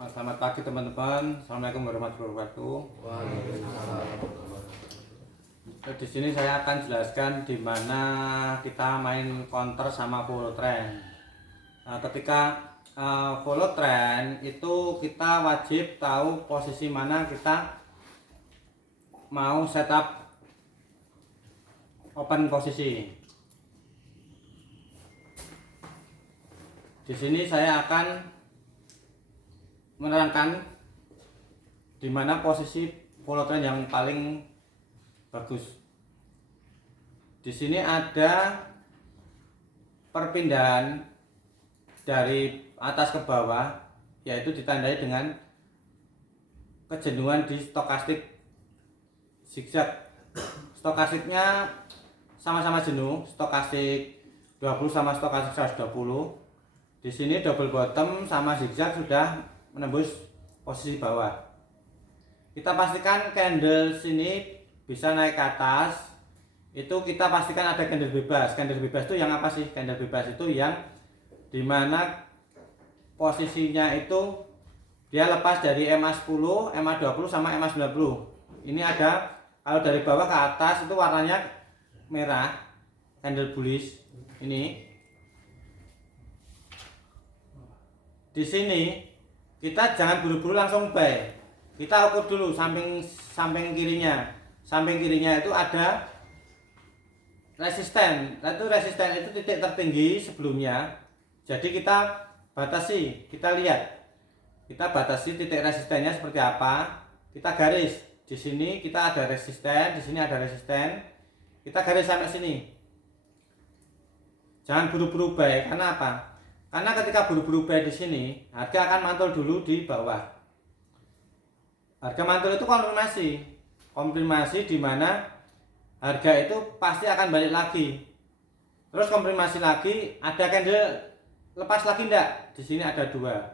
Selamat pagi teman-teman. Assalamualaikum warahmatullahi wabarakatuh. Di sini saya akan jelaskan di mana kita main counter sama follow trend. Ketika follow trend itu kita wajib tahu posisi mana kita mau setup open posisi. Di sini saya akan menerangkan di mana posisi follow trend yang paling bagus. Di sini ada perpindahan dari atas ke bawah, yaitu ditandai dengan kejenuhan di stokastik zigzag. Stokastiknya sama-sama jenuh, stokastik 20 sama stokastik 120. Di sini double bottom sama zigzag sudah menembus posisi bawah. Kita pastikan candle sini bisa naik ke atas. Itu kita pastikan ada candle bebas. Candle bebas itu yang apa sih? Candle bebas itu yang dimana posisinya itu dia lepas dari MA10, MA20 sama MA90. Ini ada, kalau dari bawah ke atas itu warnanya merah, candle bullish ini. Di sini kita jangan buru-buru langsung buy. Kita ukur dulu samping kirinya. Samping kirinya itu ada resisten. Resisten itu titik tertinggi sebelumnya. Jadi kita batasi, kita lihat. Kita batasi titik resistennya seperti apa. Kita garis. Di sini kita ada resisten, di sini ada resisten. Kita garis sampai sini. Jangan buru-buru buy. Karena apa? Karena ketika buru-buru buy di sini, harga akan mantul dulu di bawah. Harga mantul itu konfirmasi di mana harga itu pasti akan balik lagi. Terus konfirmasi lagi, ada candle lepas lagi enggak? Di sini ada dua.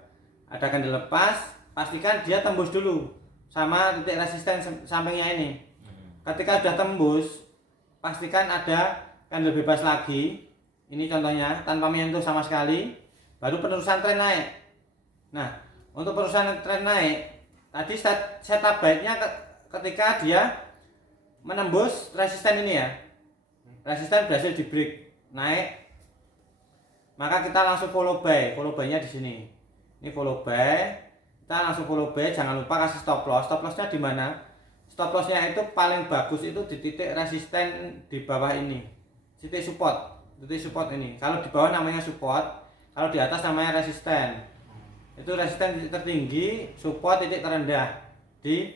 Ada candle lepas, pastikan dia tembus dulu sama titik resisten sampingnya ini. Ketika sudah tembus, pastikan ada candle bebas lagi. Ini contohnya tanpa menyentuh sama sekali. Baru penerusan tren naik. Nah, untuk penerusan tren naik, tadi setup baiknya ketika dia menembus resisten ini ya. Resisten berhasil di break naik, maka kita langsung follow buy. Follow buy-nya di sini. Ini follow buy. Kita langsung follow buy. Jangan lupa kasih stop loss. Stop loss-nya di mana? Stop loss-nya itu paling bagus itu di titik resisten di bawah ini. Titik support. Titik support ini. Kalau di bawah namanya support. Kalau di atas namanya resisten. Itu resisten titik tertinggi, support titik terendah di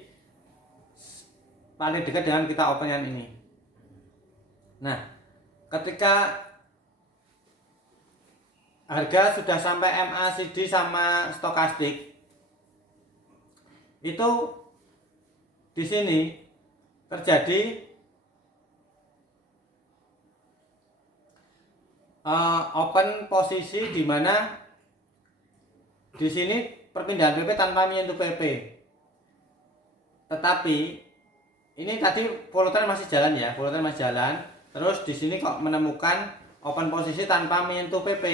paling dekat dengan kita opennya ini. Nah, ketika harga sudah sampai MACD sama stokastik, itu di sini terjadi open posisi di mana di sini perpindahan PP tanpa menyentuh PP. Tetapi ini tadi follow trend masih jalan ya, follow trend masih jalan. Terus di sini kok menemukan open posisi tanpa menyentuh PP.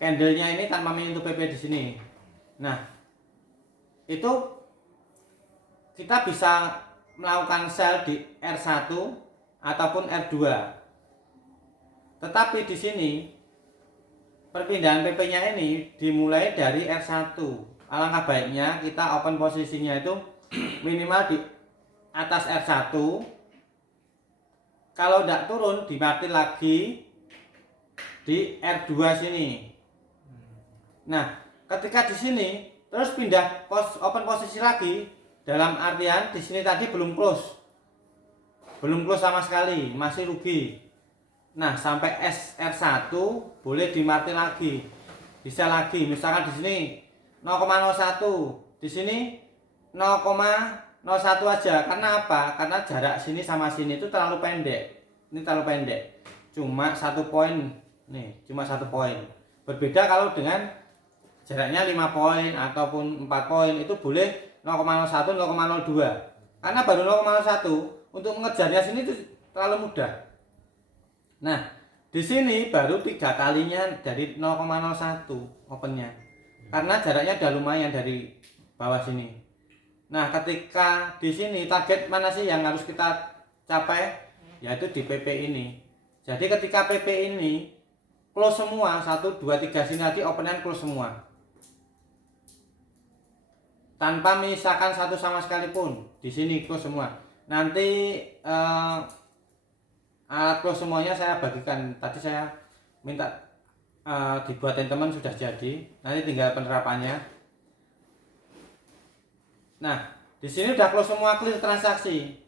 Candlenya ini tanpa menyentuh PP di sini. Nah, itu kita bisa melakukan sell di R1 ataupun R2. Tetapi di sini perpindahan PP-nya ini dimulai dari R1. Alangkah baiknya kita open posisinya itu minimal di atas R1. Kalau tidak turun, dimartin lagi di R2 sini. Nah, ketika di sini terus pindah open posisi lagi, dalam artian di sini tadi belum close. Belum close sama sekali, masih rugi. Nah, sampai SR1 boleh dimartin lagi. Bisa lagi, misalkan di sini 0,01, di sini 0,01 aja. Karena apa? Karena jarak sini sama sini itu terlalu pendek. Ini terlalu pendek. Cuma 1 poin. Nih, cuma 1 poin. Berbeda kalau dengan jaraknya 5 poin ataupun 4 poin, itu boleh 0,01, 0,02. Karena baru 0,01, untuk mengejarnya sini itu terlalu mudah. Nah, di sini baru 3 kalinya dari 0,01 opennya. karena jaraknya udah lumayan dari bawah sini. Nah, ketika di sini target mana sih yang harus kita capai? Yaitu di PP ini. Jadi ketika PP ini close semua, 1, 2, 3 sini tadi openan close semua, tanpa menyisakan satu sama sekali pun. Di sini close semua. Nanti alat close semuanya saya bagikan. Tadi saya minta dibuatin teman, sudah jadi. Nanti tinggal penerapannya. Nah, di sini udah close semua, clear transaksi.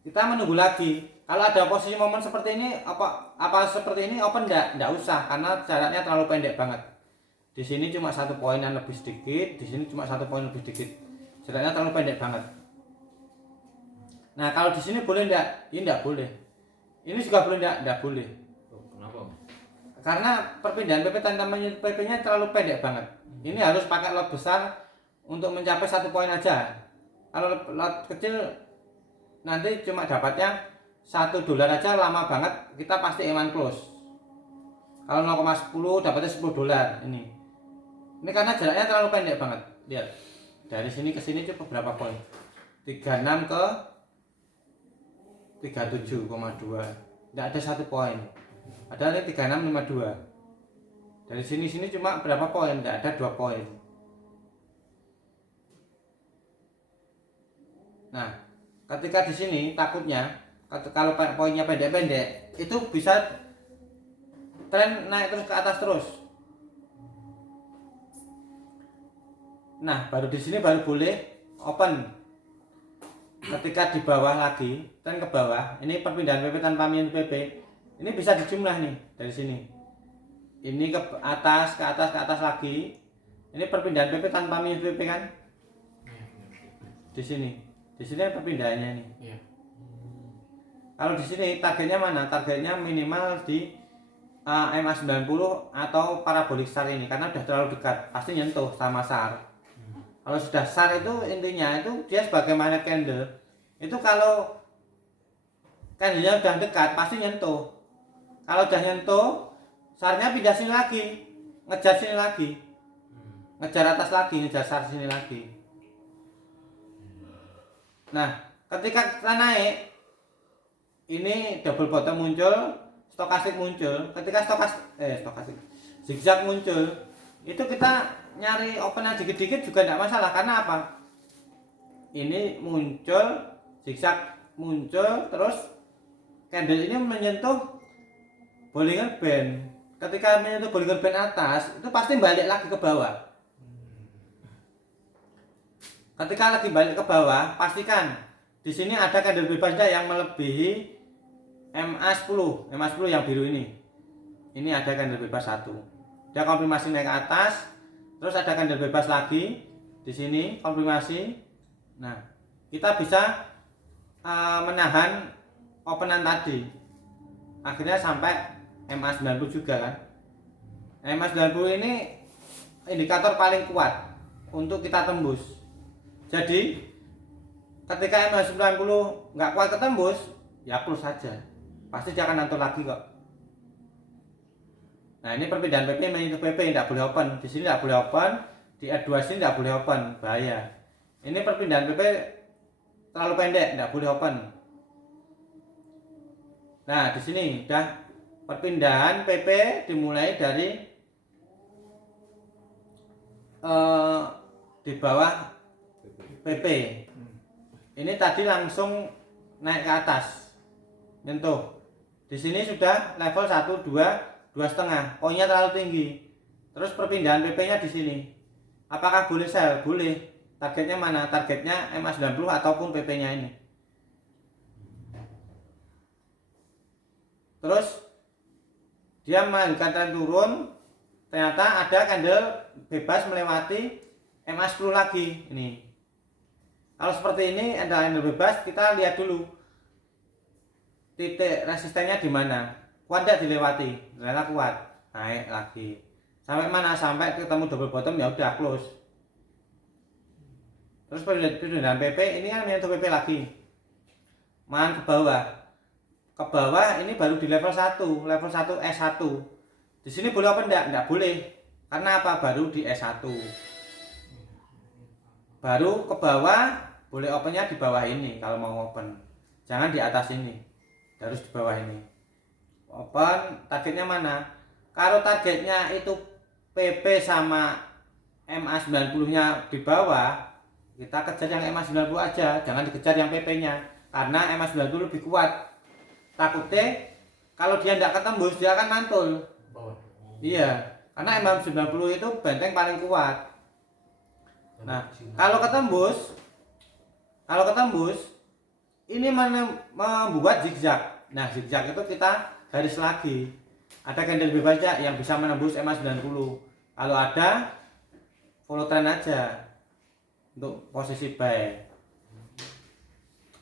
Kita menunggu lagi. Kalau ada posisi momen seperti ini, apa seperti ini open enggak usah, karena jaraknya terlalu pendek banget. Di sini cuma 1 poinan lebih sedikit, di sini cuma 1 poin lebih sedikit. Jaraknya terlalu pendek banget. Nah, kalau di sini boleh enggak? Ini enggak boleh. Ini juga boleh enggak boleh. Kenapa? Karena perpindahan PP tanpa PP-nya terlalu pendek banget. Ini harus pakai lot besar untuk mencapai 1 poin aja. Kalau lot kecil nanti cuma dapatnya $1 aja, lama banget, kita pasti eman close. Kalau 0,10 dapatnya $10 ini. Ini karena jaraknya terlalu pendek banget. Lihat. Dari sini ke sini cukup berapa poin? 36 ke 37,2. Tidak ada 1 poin. Padahal ini 36,52. Dari sini cuma berapa poin? Tidak ada 2 poin. Nah, ketika di sini takutnya kalau poinnya pendek-pendek itu bisa tren naik terus ke atas terus. Nah, baru di sini baru boleh open. Ketika di bawah lagi, tren ke bawah, ini perpindahan PP tanpa minus PP. Ini bisa dijumlah nih dari sini. Ini ke atas lagi. Ini perpindahan PP tanpa minus PP kan? Di sini perpindahannya nih. Iya. Kalau di sini targetnya mana? Targetnya minimal di MA90 atau parabolik SAR ini, karena udah terlalu dekat, pasti nyentuh sama SAR. Kalau sudah SAR itu intinya itu dia sebagai magnet candle. Itu kalau candlenya udah dekat pasti nyentuh. Kalau udah nyentuh, SAR-nya pindah sini lagi, ngejar sini lagi, ngejar atas lagi, ngejar SAR sini lagi. Nah, ketika kita naik, ini double bottom muncul, stokastik muncul. Ketika stokastik zigzag muncul, itu kita nyari open dikit-dikit juga tidak masalah. Karena apa? Ini muncul, zigzag muncul, terus candle ini menyentuh Bollinger Band. Ketika menyentuh Bollinger Band atas, itu pasti balik lagi ke bawah. Ketika lagi balik ke bawah, pastikan di sini ada candle bebasnya yang melebihi MA10 yang biru ini. Ini ada candle bebas 1. Dia konfirmasi naik ke atas, terus ada candle bebas lagi di sini konfirmasi. Nah, kita bisa menahan openan tadi. Akhirnya sampai MA90 juga kan. MA90 ini indikator paling kuat untuk kita tembus. Jadi ketika MA90 nggak kuat ketembus, ya close saja. Pasti dia akan nantur lagi kok. Nah, ini perpindahan PP menyentuh PP, tidak boleh open. Di sini tidak boleh open, di R2 sini tidak boleh open, bahaya. Ini perpindahan PP terlalu pendek, tidak boleh open. Nah, di sini udah perpindahan PP dimulai dari di bawah PP. Ini tadi langsung naik ke atas, nyentuh. Di sini sudah level 1, 2, 2,5. Poinnya terlalu tinggi. Terus perpindahan PP-nya di sini. Apakah boleh sell? Boleh. Targetnya mana? Targetnya MA90 ataupun PP-nya ini. Terus dia melanjutkan tren turun. Ternyata ada candle bebas melewati MA10 lagi. Ini. Kalau seperti ini ada candle bebas, kita lihat dulu titik resistennya di mana. Kuat tidak dilewati? Ternyata kuat. Naik lagi. Sampai mana? Sampai ketemu double bottom, ya udah close. Terus perpindahan PP ini kan menyentuh PP lagi. Mahan ke bawah. Ke bawah ini baru di level 1, level 1 S1. Di sini boleh apa enggak? Enggak boleh. Karena apa? Baru di S1. Baru ke bawah boleh opennya di bawah ini kalau mau open. Jangan di atas ini. Harus di bawah ini. Open targetnya mana? Kalau targetnya itu PP sama MA 90-nya di bawah, kita kejar yang MA 90 aja, jangan dikejar yang PP-nya. Karena MA 90 lebih kuat. Takutnya kalau dia tidak ketembus, dia akan mantul. Iya, karena MA 90 itu benteng paling kuat. Nah, kalau ketembus, ini membuat zigzag. Nah, zigzag itu kita garis lagi. Ada candle bebasnya yang bisa menembus MA 90. Kalau ada, follow trend aja untuk posisi buy.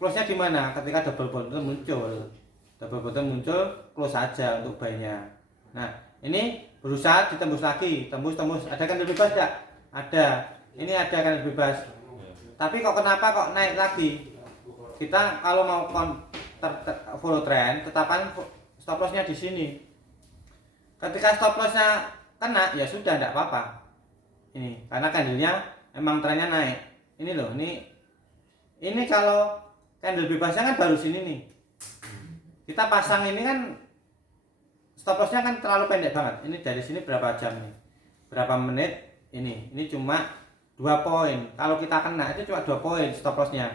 Close-nya di mana? Ketika double bottom muncul, close aja untuk buy-nya. Nah, ini berusaha ditembus lagi, tembus. Ada candle bebas enggak? Ada. Ini ada candle bebas. Tapi kenapa kok naik lagi? Kita kalau mau follow trend, tetapkan stop loss-nya di sini. Ketika stop loss-nya kena, ya sudah enggak apa-apa. Ini karena candlenya emang trennya naik. Ini loh, ini kalau candle bebasnya kan baru sini nih. Kita pasang ini kan stop loss-nya kan terlalu pendek banget. Ini dari sini berapa jam nih? Berapa menit? Ini cuma 2 poin. Kalau kita kena itu cuma 2 poin stop loss-nya.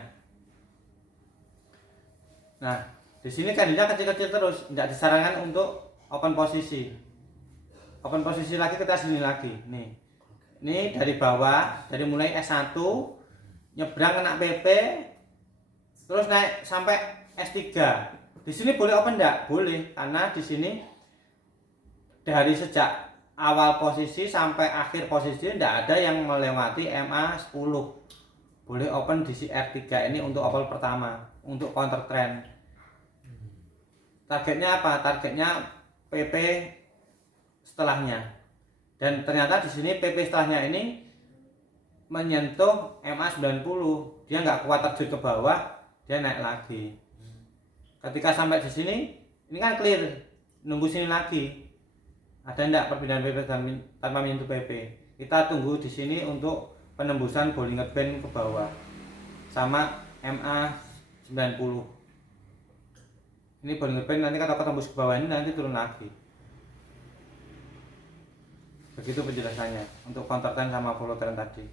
Nah, di sini candlenya kecil-kecil terus, tidak disarankan untuk open posisi. Open posisi lagi kita sini lagi. Nih. Ini dari bawah, dari mulai S1 nyebrang kena PP terus naik sampai S3. Di sini boleh open enggak? Boleh, karena di sini dari sejak awal posisi sampai akhir posisi tidak ada yang melewati MA 10. Boleh open di CR3 ini untuk open pertama, untuk counter trend. Targetnya apa? Targetnya PP setelahnya. Dan ternyata di sini PP setelahnya ini menyentuh MA 90. Dia nggak kuat terjun ke bawah, dia naik lagi. Ketika sampai di sini, ini kan clear, nunggu sini lagi. Ada enggak perbedaan PP tanpa menyentuh PP? Kita tunggu di sini untuk penembusan Bollinger Band ke bawah sama MA 90. Ini Bollinger Band nanti kalau tembus ke bawah ini nanti turun lagi. Begitu penjelasannya untuk counter trend sama follow trend tadi.